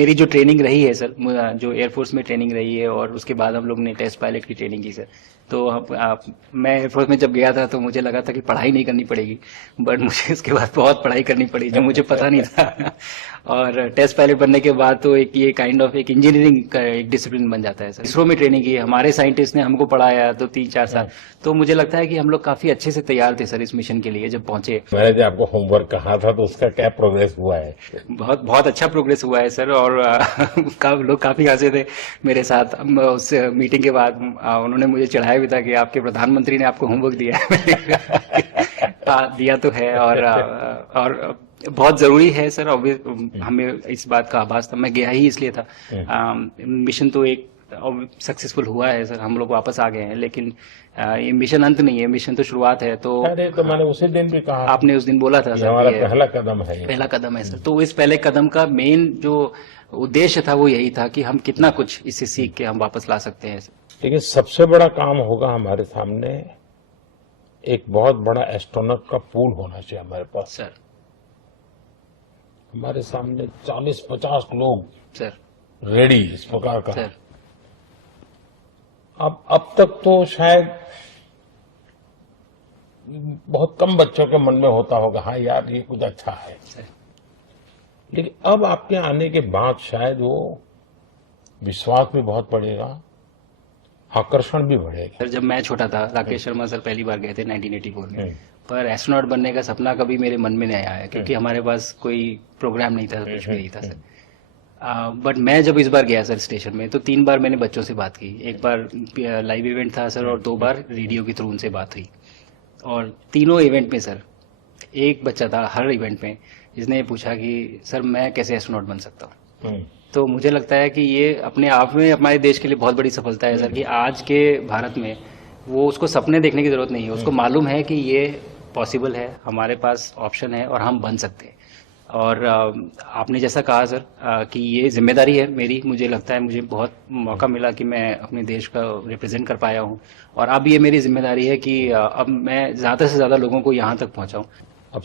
मेरी जो ट्रेनिंग रही है सर, जो एयरफोर्स में ट्रेनिंग रही है और उसके बाद हम लोग ने टेस्ट पायलट की ट्रेनिंग की सर। तो मैं एयरफोर्स में जब गया था तो मुझे लगा था कि पढ़ाई नहीं करनी पड़ेगी, बट मुझे इसके बाद बहुत पढ़ाई करनी पड़ी जो मुझे पता नहीं था। और टेस्ट पायलट बनने के बाद तो एक ये काइंड ऑफ एक इंजीनियरिंग का एक डिसिप्लिन बन जाता है सर। इसरो में ट्रेनिंग की, हमारे साइंटिस्ट ने हमको पढ़ाया तो 3-4 साल। तो मुझे लगता है कि हम लोग काफी अच्छे से तैयार थे सर इस मिशन के लिए जब पहुंचे। मैंने जो आपको होमवर्क कहा था तो उसका क्या प्रोग्रेस हुआ है? बहुत बहुत अच्छा प्रोग्रेस हुआ है सर। और लोग काफी हंसे थे मेरे साथ। उस मीटिंग के बाद उन्होंने मुझे चढ़ाया भी था कि आपके प्रधानमंत्री ने आपको होमवर्क दिया है। मैंने कहा, दिया तो है और बहुत जरूरी है सर। हमें इस बात का आभास था, मैं गया ही इसलिए था। मिशन तो एक सक्सेसफुल हुआ है सर, हम लोग वापस आ गए हैं, लेकिन ये मिशन अंत नहीं है, मिशन तो शुरुआत है। तो अरे तो मैंने उसी दिन भी कहा, आपने उस दिन बोला था ये सर हमारा कि पहला कदम है। पहला कदम है सर। तो इस पहले कदम का मेन जो उद्देश्य था वो यही था कि हम कितना कुछ इससे सीख के हम वापस ला सकते हैं सर। लेकिन सबसे बड़ा काम होगा हमारे सामने, एक बहुत बड़ा एस्ट्रोनॉट का पूल होना चाहिए हमारे पास सर। हमारे सामने 40-50 लोग सर। रेडी इस प्रकार का। सर। अब तक तो शायद बहुत कम बच्चों के मन में होता होगा, हाँ यार ये कुछ अच्छा है। सर। लेकिन अब आपके आने के बाद शायद वो विश्वास भी बहुत बढ़ेगा, आकर्षण भी बढ़ेगा। सर जब मैं छोटा था, राकेश शर्मा सर पहली बार गए थे 1984 में, पर एस्ट्रोनॉट बनने का सपना कभी मेरे मन में नहीं आया क्योंकि हमारे पास कोई प्रोग्राम नहीं था, कुछ भी नहीं था सर। बट मैं जब इस बार गया सर स्टेशन में तो 3 बार मैंने बच्चों से बात की। एक बार लाइव इवेंट था सर और 2 बार रेडियो के थ्रू उनसे बात हुई। और तीनों इवेंट में सर एक बच्चा था हर इवेंट में जिसने ये पूछा कि सर मैं कैसे एस्ट्रोनॉट बन सकता हूँ। तो मुझे लगता है कि ये अपने आप में हमारे देश के लिए बहुत बड़ी सफलता है सर कि आज के भारत में वो उसको सपने देखने की जरूरत नहीं है, उसको मालूम है कि ये पॉसिबल है, हमारे पास ऑप्शन है और हम बन सकते हैं। और आपने जैसा कहा सर कि ये जिम्मेदारी है मेरी, मुझे लगता है मुझे बहुत मौका मिला कि मैं अपने देश का रिप्रेजेंट कर पाया हूँ। और अब ये मेरी जिम्मेदारी है कि अब मैं ज़्यादा से ज़्यादा लोगों को यहाँ तक पहुँचाऊँ। अब